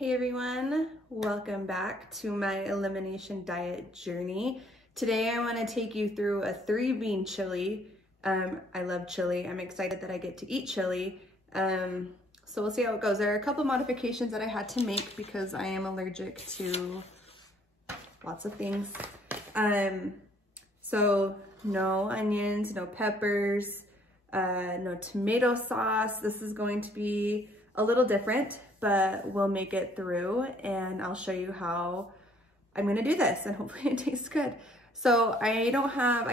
Hey everyone, welcome back to my elimination diet journey. Today I want to take you through a 3-bean chili. I love chili. I'm excited that I get to eat chili. So we'll see how it goes. There are a couple modifications that I had to make because I am allergic to lots of things. So no onions, no peppers, no tomato sauce. This is going to be a little different, but we'll make it through and I'll show you how I'm gonna do this and hopefully it tastes good. So I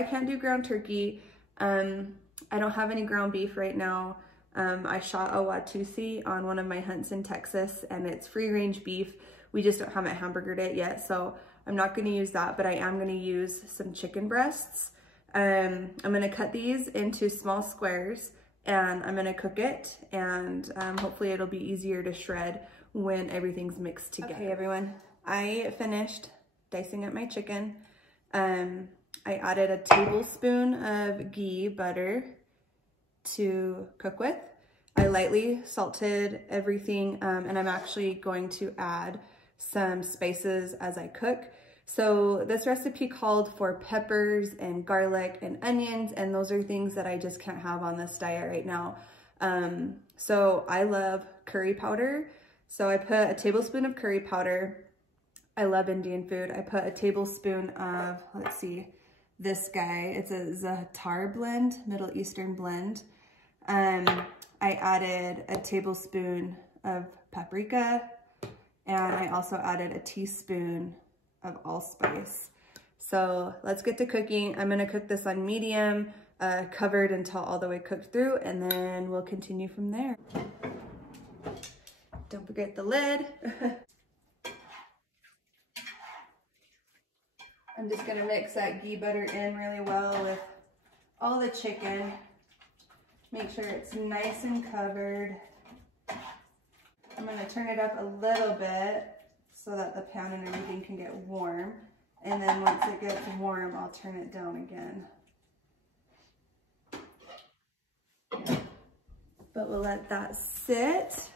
can't do ground turkey. I don't have any ground beef right now. I shot a Watusi on one of my hunts in Texas and it's free range beef. We just haven't hamburgered it yet, so I'm not gonna use that, but I am gonna use some chicken breasts. I'm gonna cut these into small squares and I'm gonna cook it, and hopefully it'll be easier to shred when everything's mixed together. Okay everyone, I finished dicing up my chicken. I added a tablespoon of ghee butter to cook with. I lightly salted everything, and I'm actually going to add some spices as I cook. So this recipe called for peppers and garlic and onions, and those are things that I just can't have on this diet right now. So I love curry powder. So I put a tablespoon of curry powder. I love Indian food. I put a tablespoon of, let's see, this guy. It's a Za'atar blend, Middle Eastern blend. I added a tablespoon of paprika, and I also added a teaspoon of allspice. So let's get to cooking. I'm gonna cook this on medium, covered until all the way cooked through, and then we'll continue from there. Don't forget the lid. I'm just gonna mix that ghee butter in really well with all the chicken. Make sure it's nice and covered. I'm gonna turn it up a little bit so that the pan and everything can get warm. And then once it gets warm, I'll turn it down again. But we'll let that sit.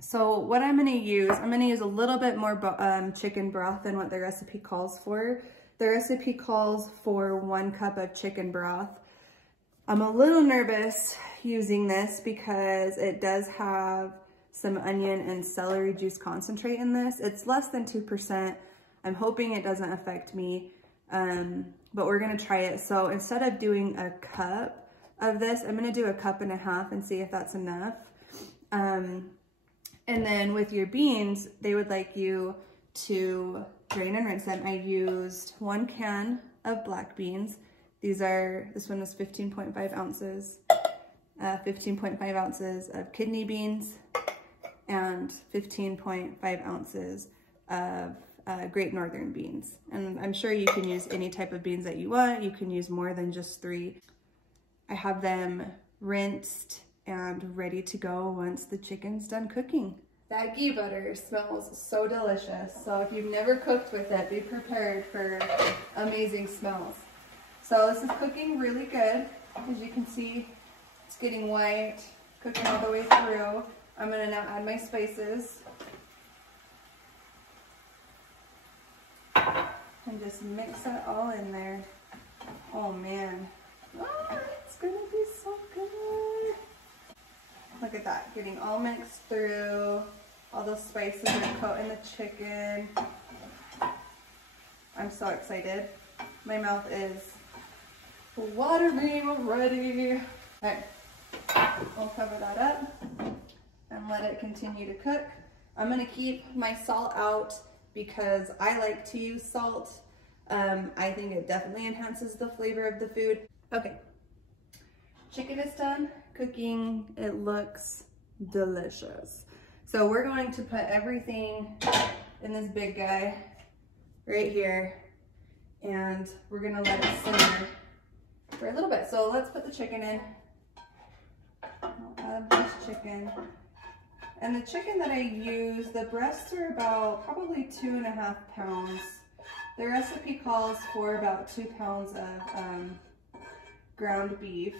So what I'm gonna use a little bit more chicken broth than what the recipe calls for. The recipe calls for 1 cup of chicken broth. I'm a little nervous using this because it does have some onion and celery juice concentrate in this. It's less than 2%. I'm hoping it doesn't affect me, but we're gonna try it. So instead of doing a cup of this, I'm gonna do a 1.5 cups and see if that's enough. And then with your beans, they would like you to drain and rinse them. I used 1 can of black beans. This one was 15.5 ounces. 15.5 ounces of kidney beans and 15.5 ounces of Great Northern beans. And I'm sure you can use any type of beans that you want. You can use more than just 3. I have them rinsed and ready to go once the chicken's done cooking. That ghee butter smells so delicious. So if you've never cooked with it, be prepared for amazing smells. So this is cooking really good. As you can see, it's getting white, cooking all the way through. I'm gonna now add my spices. And just mix that all in there. Oh man, it's gonna be so good. Look at that, getting all mixed through. All those spices are coating the chicken. I'm so excited. My mouth is watering already. Okay, we'll cover that up and let it continue to cook. I'm gonna keep my salt out because I like to use salt. I think it definitely enhances the flavor of the food. Okay, chicken is done cooking. It looks delicious. So we're going to put everything in this big guy right here, and we're gonna let it simmer for a little bit. So let's put the chicken in. I'll add this chicken. And the chicken that I use, the breasts are about probably 2.5 pounds. The recipe calls for about 2 pounds of ground beef.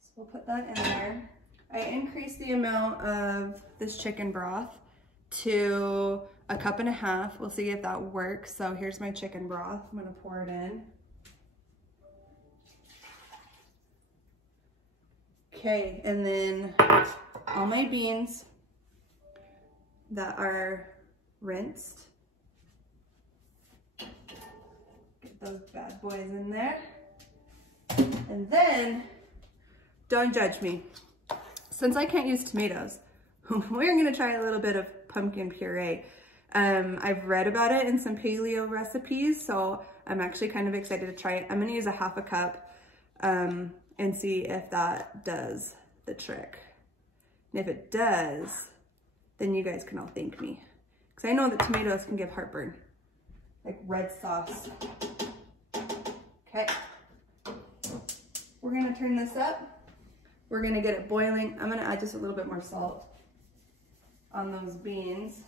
So we'll put that in there. I increased the amount of this chicken broth to 1.5 cups. We'll see if that works. So here's my chicken broth. I'm gonna pour it in. Okay, and then all my beans that are rinsed. Get those bad boys in there. And then, don't judge me. Since I can't use tomatoes, we're gonna try a little bit of pumpkin puree. I've read about it in some paleo recipes, so I'm actually kind of excited to try it. I'm gonna use 1/2 cup and see if that does the trick. And if it does, then you guys can all thank me. Because I know that tomatoes can give heartburn, like red sauce. Okay, we're gonna turn this up. We're gonna get it boiling. I'm gonna add just a little bit more salt on those beans.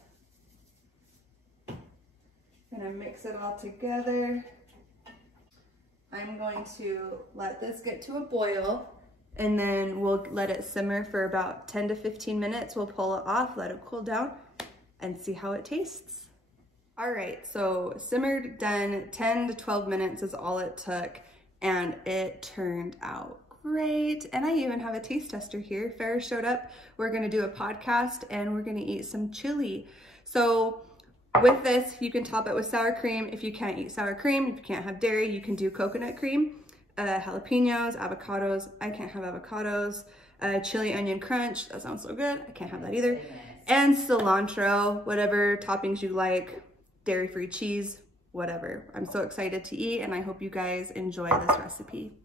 Gonna mix it all together. I'm going to let this get to a boil, and then we'll let it simmer for about 10 to 15 minutes. We'll pull it off, let it cool down, and see how it tastes. All right, so simmered, done. 10 to 12 minutes is all it took, and it turned out great. And I even have a taste tester here. Farrah showed up. We're gonna do a podcast, and we're gonna eat some chili. So with this, you can top it with sour cream. If you can't eat sour cream, if you can't have dairy, you can do coconut cream, jalapenos, avocados. I can't have avocados. Chili onion crunch, that sounds so good. I can't have that either. And cilantro, whatever toppings you like, dairy-free cheese, whatever. I'm so excited to eat, and I hope you guys enjoy this recipe.